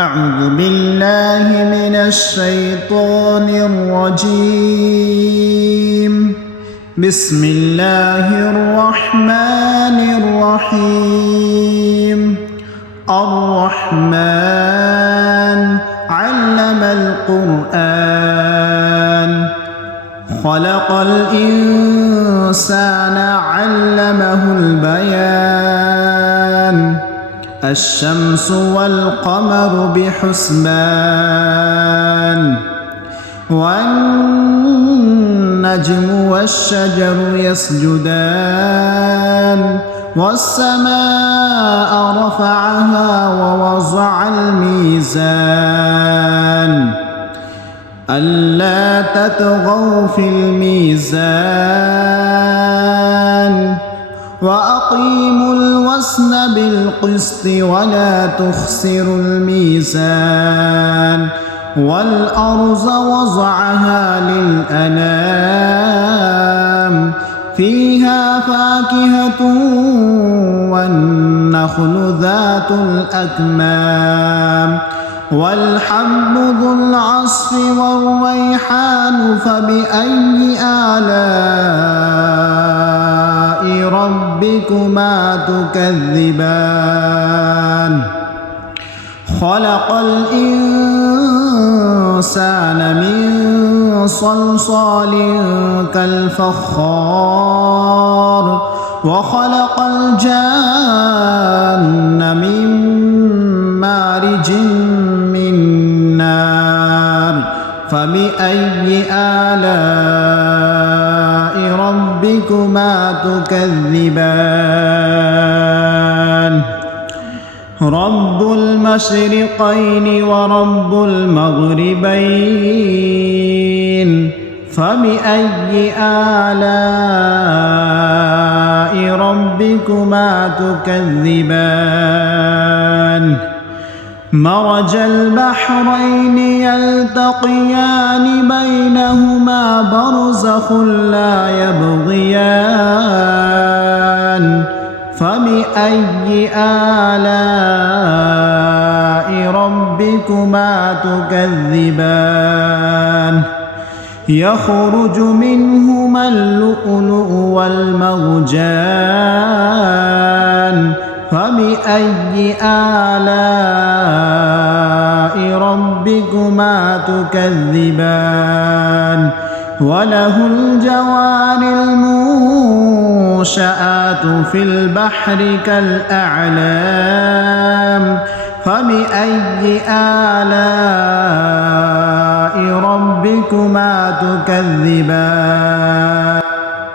أعوذ بالله من الشيطان الرجيم. بسم الله الرحمن الرحيم. الرحمن علم القرآن خلق الإنسان علمه البيان الشمس والقمر بحسبان والنجم والشجر يسجدان والسماء رفعها ووضع الميزان ألا تطغوا في الميزان وأقيموا الوزن بالقسط ولا تخسروا الميزان والأرض وضعها للأنام فيها فاكهة والنخل ذات الأكمام والحب ذو العصف والريحان فبأي آلاء ربكما تكذبان خلق الإنسان من صلصال كالفخار وخلق الجان من مارج من نار فبأي آلاء ربكما تكذبان رب المشرقين ورب المغربين فبأي آلاء ربكما تكذبان مرج البحرين يلتقيان بينهما برزخ لا يبغيان فبأي آلاء ربكما تكذبان يخرج منهما اللؤلؤ والمرجان فبأي آلاء ربكما تكذبان وله الجوار المنشآت في البحر كالأعلام فبأي آلاء ربكما تكذبان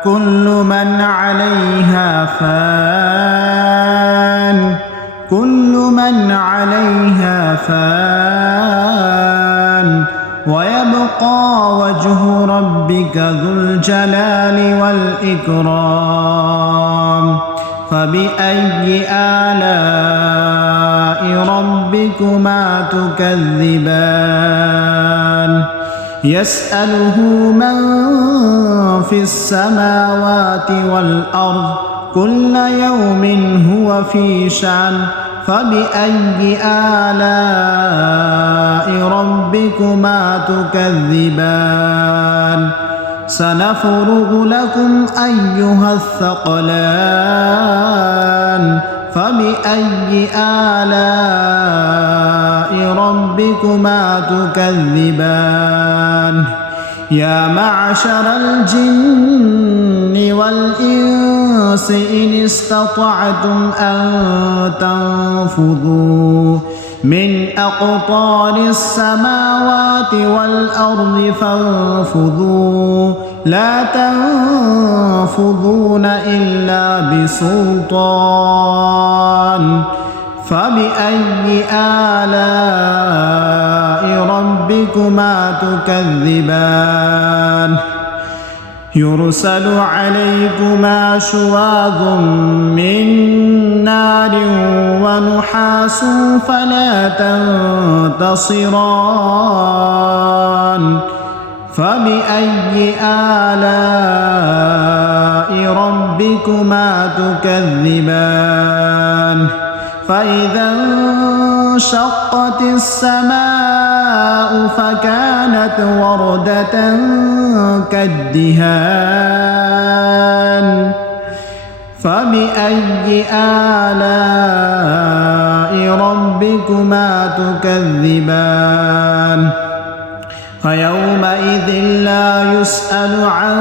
كل من عليها فان ويبقى وجه ربك ذو الجلال والإكرام فبأي آلاء ربكما تكذبان يسأله من في السماوات والأرض كل يوم هو في شأن فبأي آلاء ربكما تكذبان سنفرغ لكم أيها الثقلان فبأي آلاء ربكما تكذبان يا معشر الجن والإنس إن استطعتم أن تنفذوا من أقطار السماوات والأرض فانفذوا لا تنفذون إلا بسلطان فبأي آلاء ربكما تكذبان يرسل عليكما شواظ من نار ونحاس فلا تنتصران فبأي آلاء ربكما تكذبان فإذا وانشقت السماء فكانت وردة كالدهان فبأي آلاء ربكما تكذبان فيومئذ لا يسأل عن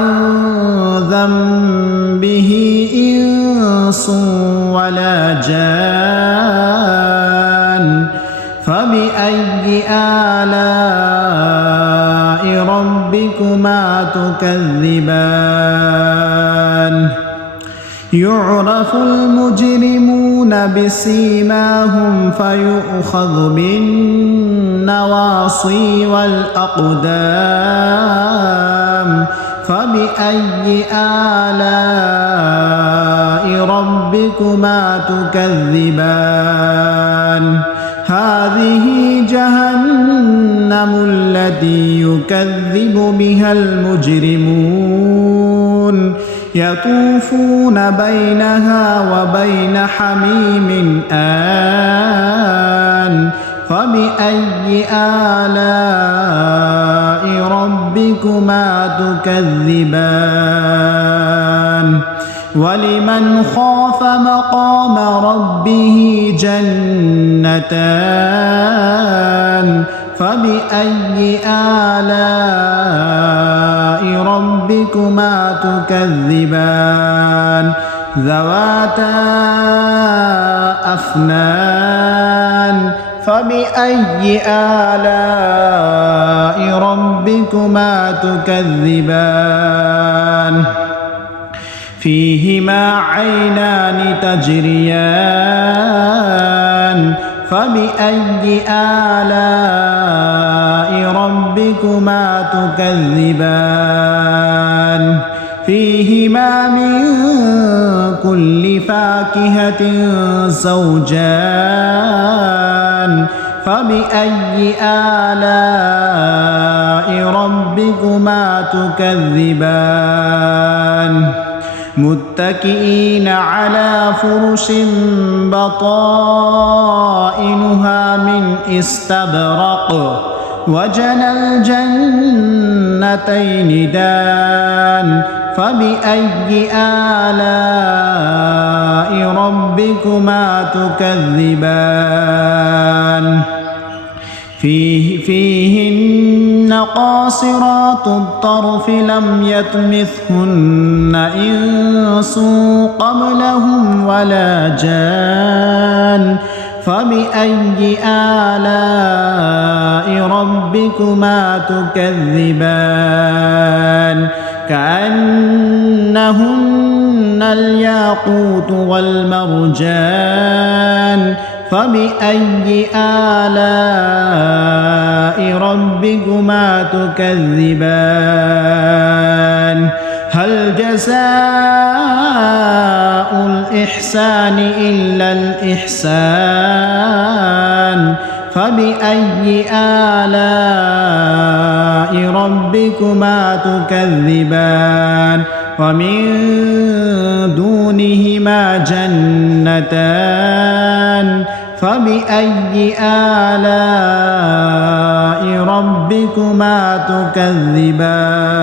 ذنبه إنس ولا جان فبأي آلاء ربكما تكذبان يعرف المجرمون بسيماهم فيؤخذ بالنواصي والأقدام فبأي آلاء ربكما تكذبان هذه جهنم التي يكذب بها المجرمون يطوفون بينها وبين حميم آن فبأي آلاء ربكما تكذبان ولمن خاف مقام ربه جنتان فبأي آلاء ربكما تكذبان ذواتا أفنان فبأي آلاء ربكما تكذبان فيهما عينان تجريان فبأي آلاء ربكما تكذبان فيهما من كل فاكهة زوجان فبأي آلاء ربكما تكذبان متكئين على فرش بطائنها من استبرق وجنى الجنتين دان فبأي آلاء ربكما تكذبان فيهن قاصرات الطرف لم يطمثهن إنس قبلهم ولا جان فبأي آلاء ربكما تكذبان كأنهن الياقوت والمرجان فبأي آلاء ربكما تكذبان هل جزاء الإحسان إلا الإحسان فبأي آلاء ربكما تكذبان ومن دونهما جنتان فبأي آلاء ربكما تكذبان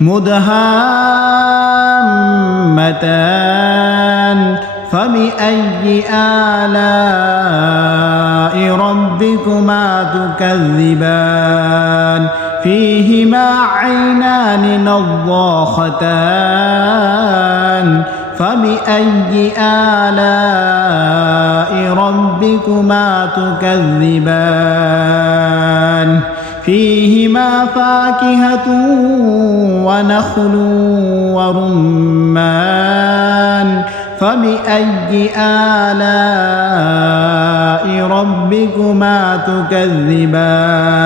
مدهامتان فبأي آلاء ربكما تكذبان فيهما عينان نضاختان فبأي آلاء ربكما تكذبان فيهما فاكهة ونخل ورمان فبأي آلاء ربكما تكذبان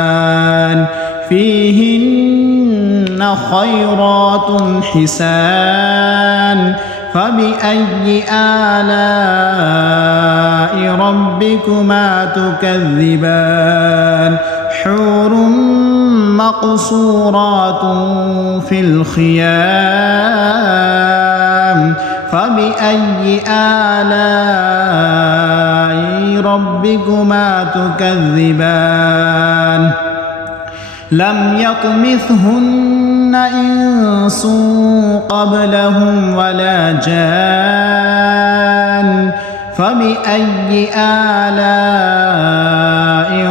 فيهن خيرات حسان فبأي آلاء ربكما تكذبان حور مقصورات في الخيام فبأي آلاء ربكما تكذبان لم يطمثهن إنس قبلهم ولا جان فبأي آلاء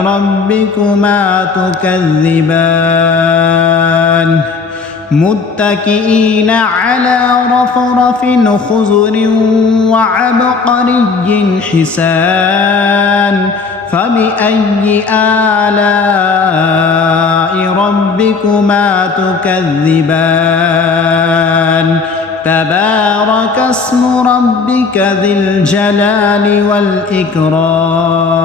ربكما تكذبان متكئين على رفرف خضر وعبقري حسان فبأي آلاء ربكما تكذبان تبارك اسم ربك ذي الجلال والإكرام